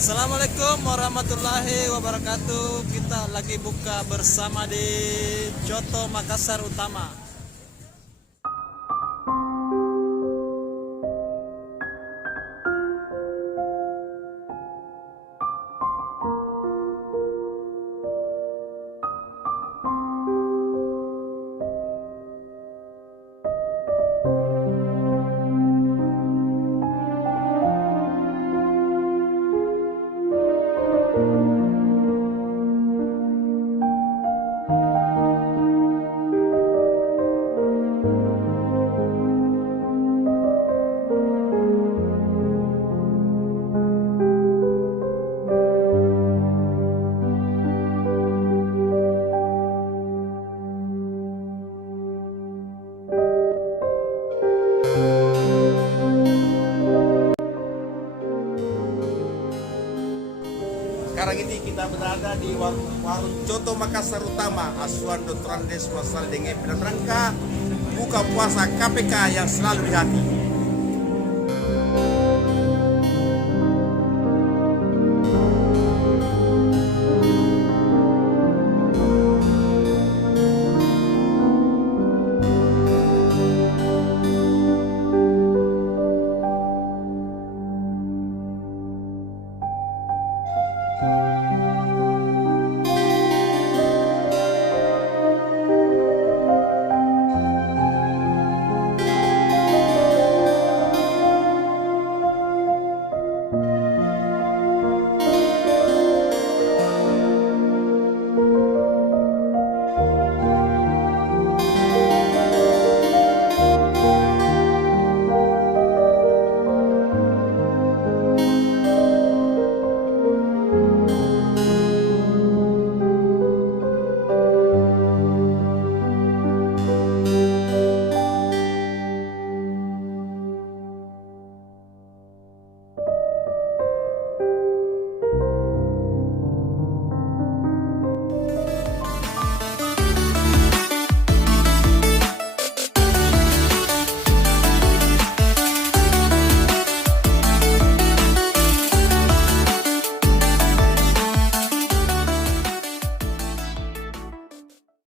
Assalamualaikum warahmatullahi wabarakatuh. Kita lagi buka bersama di Coto Makassar Utama. Sekarang ini kita berada di warung Coto Makassar Utama, Asuhan Dr. Andes Masal dengan dalam rangka buka puasa KPK yang selalu di hati.